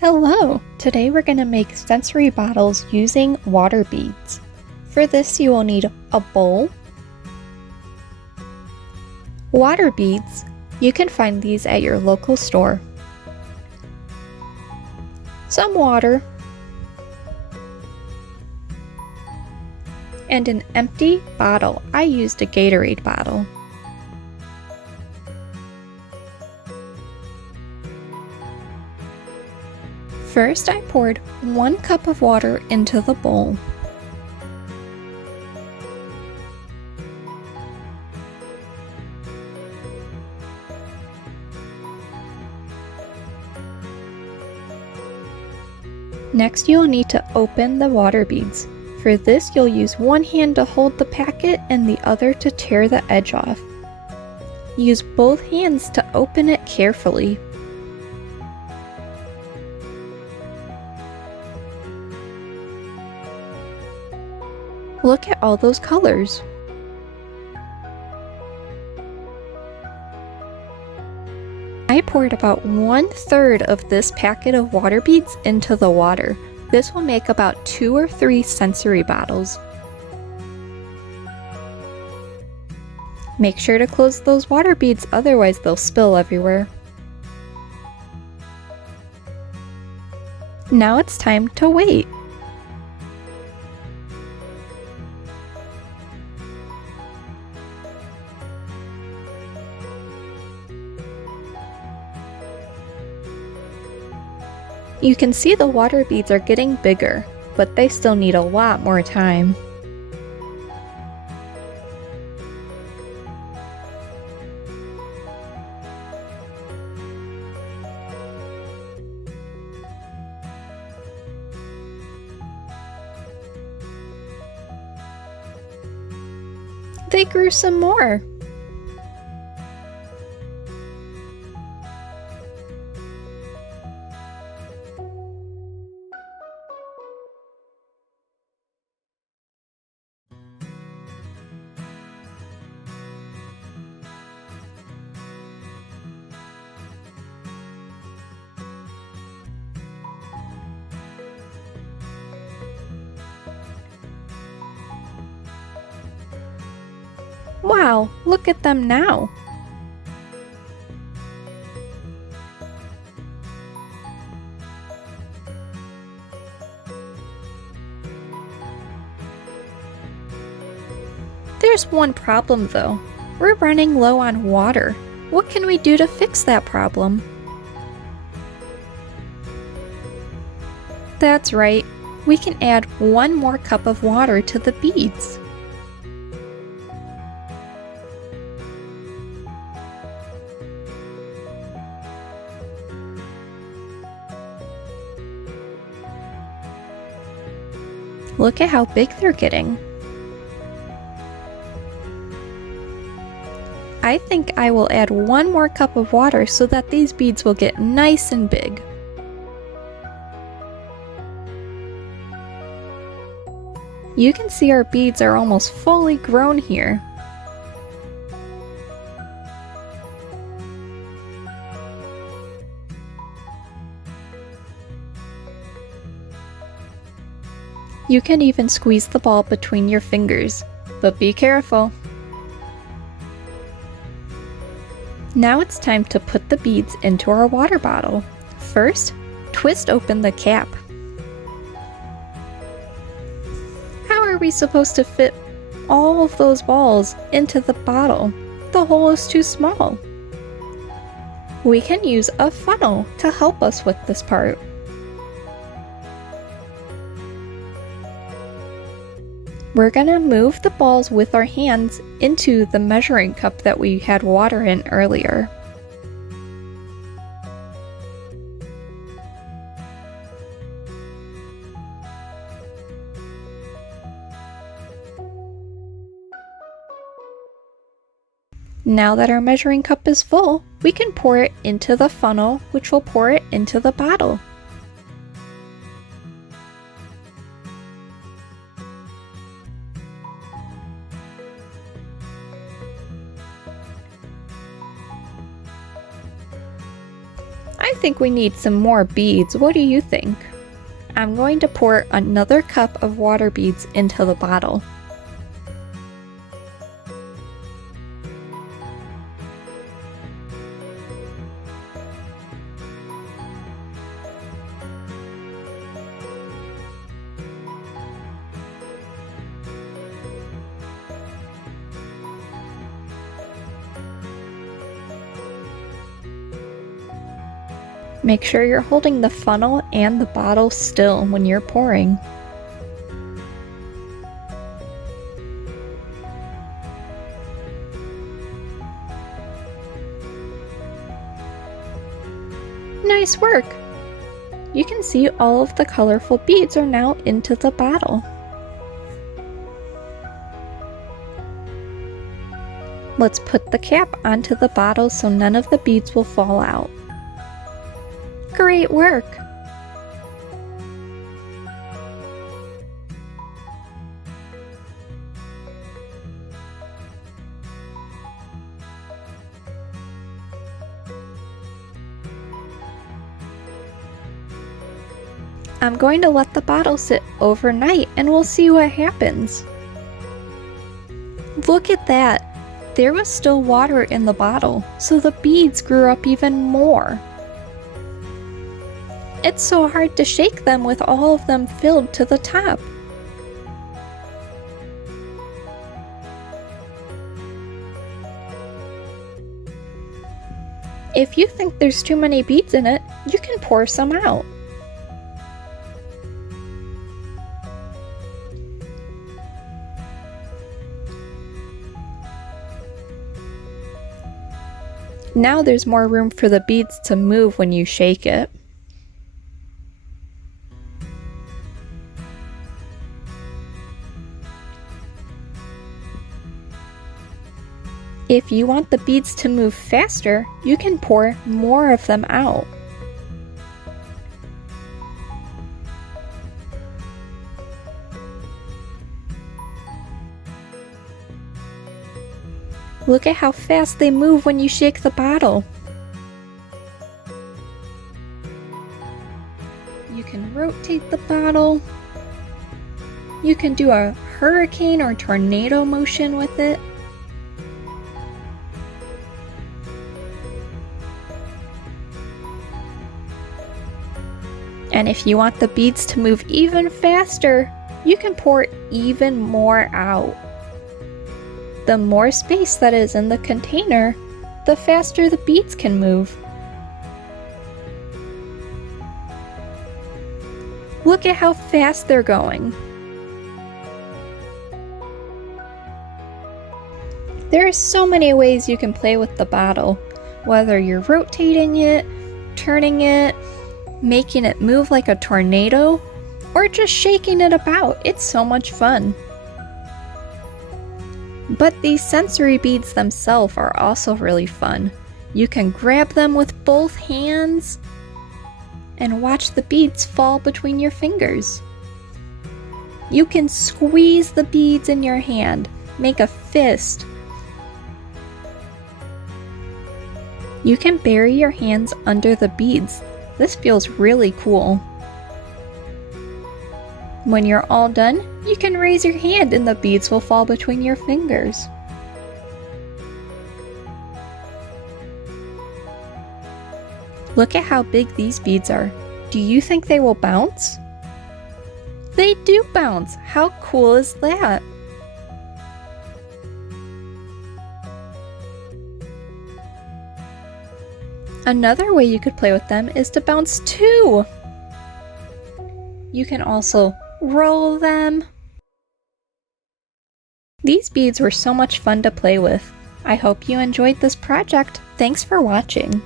Hello! Today we're going to make sensory bottles using water beads. For this you will need a bowl, water beads, you can find these at your local store, some water, and an empty bottle. I used a Gatorade bottle. First, I poured 1 cup of water into the bowl. Next, you will need to open the water beads. For this, you'll use one hand to hold the packet and the other to tear the edge off. Use both hands to open it carefully. Look at all those colors. I poured about 1/3 of this packet of water beads into the water. This will make about 2 or 3 sensory bottles. Make sure to close those water beads, otherwise they'll spill everywhere. Now it's time to wait. You can see the water beads are getting bigger, but they still need a lot more time. They grew some more. Wow, look at them now! There's one problem though. We're running low on water. What can we do to fix that problem? That's right, we can add 1 more cup of water to the beads. Look at how big they're getting. I think I will add 1 more cup of water so that these beads will get nice and big. You can see our beads are almost fully grown here. You can even squeeze the ball between your fingers, but be careful. Now it's time to put the beads into our water bottle. First, twist open the cap. How are we supposed to fit all of those balls into the bottle? The hole is too small. We can use a funnel to help us with this part. We're gonna move the balls with our hands into the measuring cup that we had water in earlier. Now that our measuring cup is full, we can pour it into the funnel, which will pour it into the bottle. I think we need some more beads. What do you think? I'm going to pour another cup of water beads into the bottle. Make sure you're holding the funnel and the bottle still when you're pouring. Nice work! You can see all of the colorful beads are now into the bottle. Let's put the cap onto the bottle so none of the beads will fall out. Great work! I'm going to let the bottle sit overnight and we'll see what happens. Look at that! There was still water in the bottle, so the beads grew up even more. It's so hard to shake them with all of them filled to the top. If you think there's too many beads in it, you can pour some out. Now there's more room for the beads to move when you shake it. If you want the beads to move faster, you can pour more of them out. Look at how fast they move when you shake the bottle. You can rotate the bottle. You can do a hurricane or tornado motion with it. And if you want the beads to move even faster, you can pour even more out. The more space that is in the container, the faster the beads can move. Look at how fast they're going. There are so many ways you can play with the bottle, whether you're rotating it, turning it, making it move like a tornado, or just shaking it about. It's so much fun. But these sensory beads themselves are also really fun. You can grab them with both hands and watch the beads fall between your fingers. You can squeeze the beads in your hand, make a fist. You can bury your hands under the beads. This feels really cool. When you're all done, you can raise your hand and the beads will fall between your fingers. Look at how big these beads are. Do you think they will bounce? They do bounce! How cool is that? Another way you could play with them is to bounce too! You can also roll them. These beads were so much fun to play with. I hope you enjoyed this project. Thanks for watching.